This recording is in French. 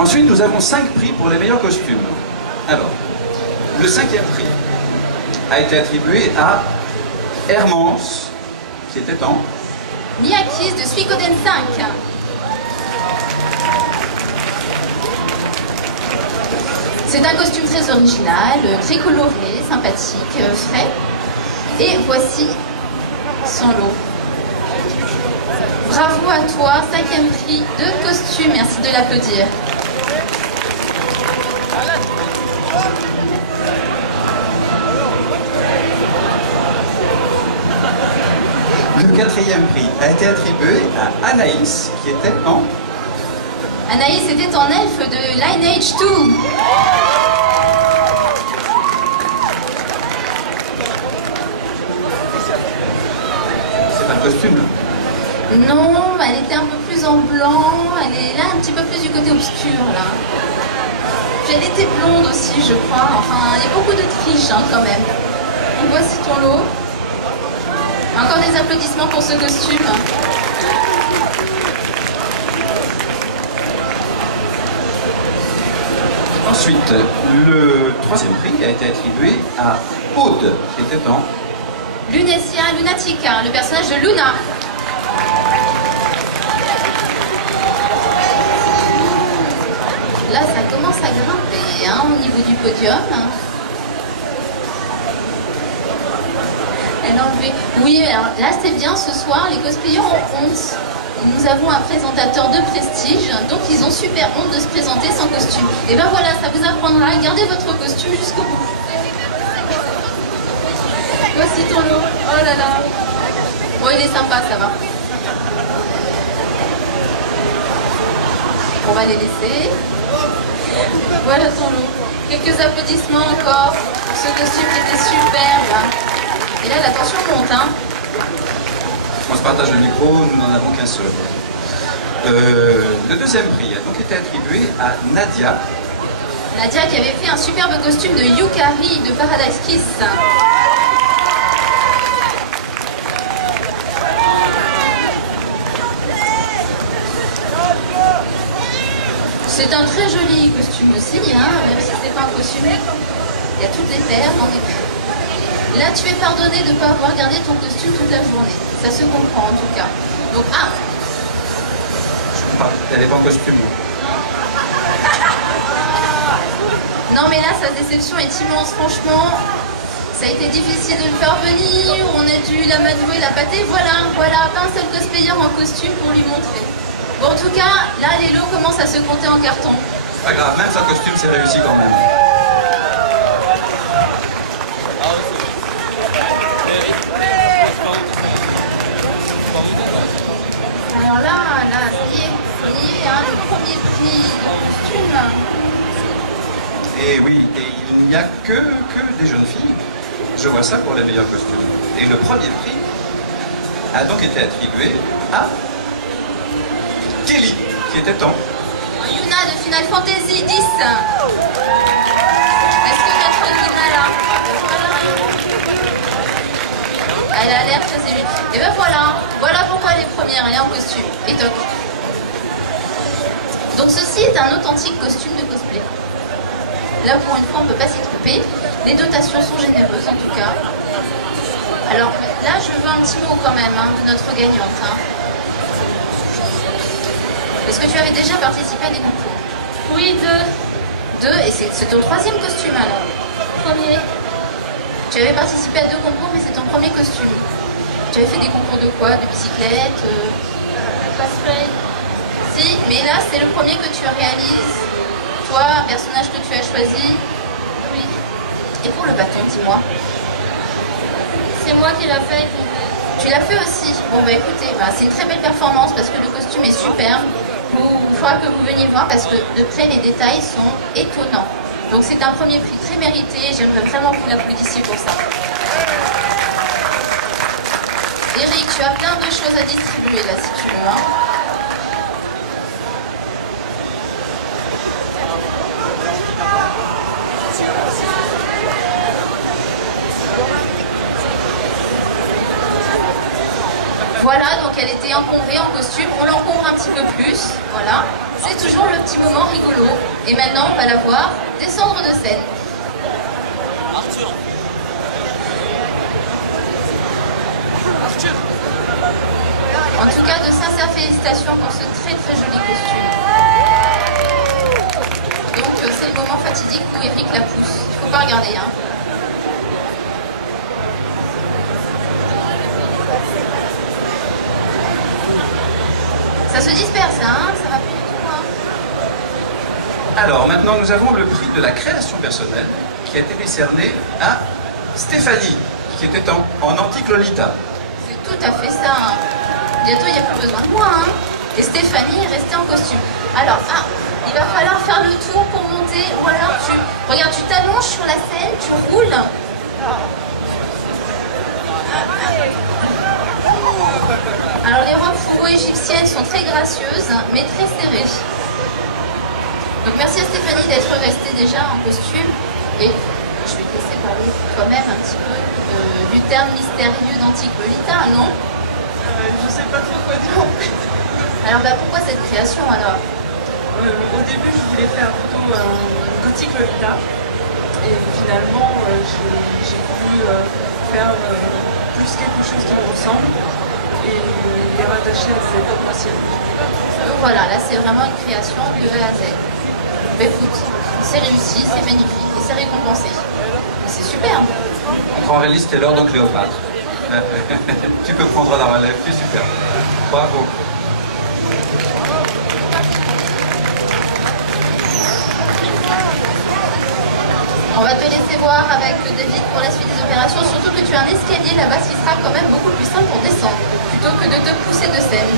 Ensuite, nous avons 5 prix pour les meilleurs costumes. Alors, le 5e prix a été attribué à Hermance, qui était en Miyakis de Suikoden 5. C'est un costume très original, très coloré, sympathique, frais. Et voici son lot. Bravo à toi, 5e prix de costume. Merci de l'applaudir. Le 4e prix a été attribué à Anaïs, qui était en Anaïs était en elfe de Lineage 2. C'est un costume là. Non, elle était un peu plus en blanc. Elle est là un petit peu plus du côté obscur là. Puis elle était blonde aussi, je crois. Enfin, il y a beaucoup de triches hein, quand même. Donc voici ton lot. Encore des applaudissements pour ce costume. Ensuite, le 3e prix a été attribué à Aude, qui était en Lunecia Lunatica, le personnage de Luna. Là, ça commence à grimper hein, au niveau du podium. Elle a enlevé. Oui, alors là, c'est bien, ce soir, les cosplayers ont honte. Nous avons un présentateur de prestige, donc ils ont super honte de se présenter sans costume. Et ben voilà, ça vous apprendra à garder votre costume jusqu'au bout. Voici ton lot. Oh là là. Bon, il est sympa, ça va. On va les laisser. Voilà ton lot. Quelques applaudissements encore pour ce costume qui était superbe. Et là, la tension monte, hein. On se partage le micro, nous n'en avons qu'un seul. Le 2e prix a donc été attribué à Nadia. Nadia qui avait fait un superbe costume de Yukari de Paradise Kiss. C'est un très joli costume aussi, hein, même si c'est pas un costume. Il y a toutes les paires. Là, tu es pardonné de ne pas avoir gardé ton costume toute la journée. Ça se comprend en tout cas. Donc, Je comprends, elle n'est pas en costume. Non, mais là, sa déception est immense, franchement. Ça a été difficile de le faire venir. On a dû l'amadouer, la pâter. Voilà, pas un seul cosplayer en costume pour lui montrer. Bon, en tout cas, là, les lots commencent à se compter en carton. Pas grave, même sans costume, c'est réussi quand même. Alors là, ça y est, hein, le premier prix de costume. Et oui, et il n'y a que des jeunes filles. Je vois ça pour les meilleurs costumes. Et le premier prix a donc été attribué à Kelly, qui était en Yuna de Final Fantasy X. Est-ce que notre Yuna là, elle a l'air très émue. Et ben voilà pourquoi elle est première, elle est en costume. Et toc. Donc ceci est un authentique costume de cosplay. Là pour une fois on ne peut pas s'y tromper. Les dotations sont généreuses en tout cas. Alors là je veux un petit mot quand même hein, de notre gagnante. Hein. Est-ce que tu avais déjà participé à des concours? Oui, 2. Et c'est ton 3e costume alors? Premier. Tu avais participé à 2 concours, mais c'est ton premier costume. Tu avais fait des concours de quoi? De bicyclette Cosplay. Si, mais là, c'est le premier que tu réalises. Toi, un personnage que tu as choisi. Oui. Et pour le bâton, dis-moi. C'est moi qui l'a fait. Tu l'as fait aussi. Bon, bah écoutez, c'est une très belle performance parce que le costume est superbe. Il faudra que vous veniez voir parce que de près, les détails sont étonnants. Donc c'est un premier prix très mérité. J'aimerais vraiment que vous l'applaudissiez pour ça. Eric, tu as plein de choses à distribuer là si tu veux. Hein. Voilà, donc elle était encombrée en costume. On l'encombre un petit peu plus. Voilà. C'est toujours le petit moment rigolo. Et maintenant, on va la voir descendre de scène. Arthur. En tout cas, de sincères félicitations pour ce très très joli costume. Donc c'est le moment fatidique où Eric la pousse. Il ne faut pas regarder, hein. Ça se disperse, hein, ça va plus du tout, hein. Alors maintenant nous avons le prix de la création personnelle qui a été décerné à Stéphanie, qui était en antique Lolita. C'est tout à fait ça, hein. Bientôt il n'y a plus besoin de moi, hein. Et Stéphanie est restée en costume. Alors, il va falloir faire le tour pour monter, ou alors regarde, tu t'allonges sur la scène, tu roules. Alors les robes fourreaux égyptiennes sont très gracieuses, mais très serrées. Donc merci à Stéphanie d'être restée déjà en costume. Et je vais te laisser parler quand même un petit peu du terme mystérieux d'antique Lolita, non? Je sais pas trop quoi dire. Alors pourquoi cette création alors? Au début, je voulais faire plutôt un gothique Lolita. Et finalement, j'ai voulu faire plus quelque chose qui me ressemble et les rattacher à cette œuvre ancienne. Donc voilà, là c'est vraiment une création de A à Z. Mais écoute, c'est réussi, c'est magnifique et c'est récompensé. C'est super. On prend Alice Taylor dans Cléopâtre. Tu peux prendre la relève, c'est super. Bravo. On va te laisser voir avec le David pour la suite des opérations, surtout que tu as un escalier là-bas, ce qui sera quand même beaucoup plus simple pour descendre, plutôt que de te pousser de scène.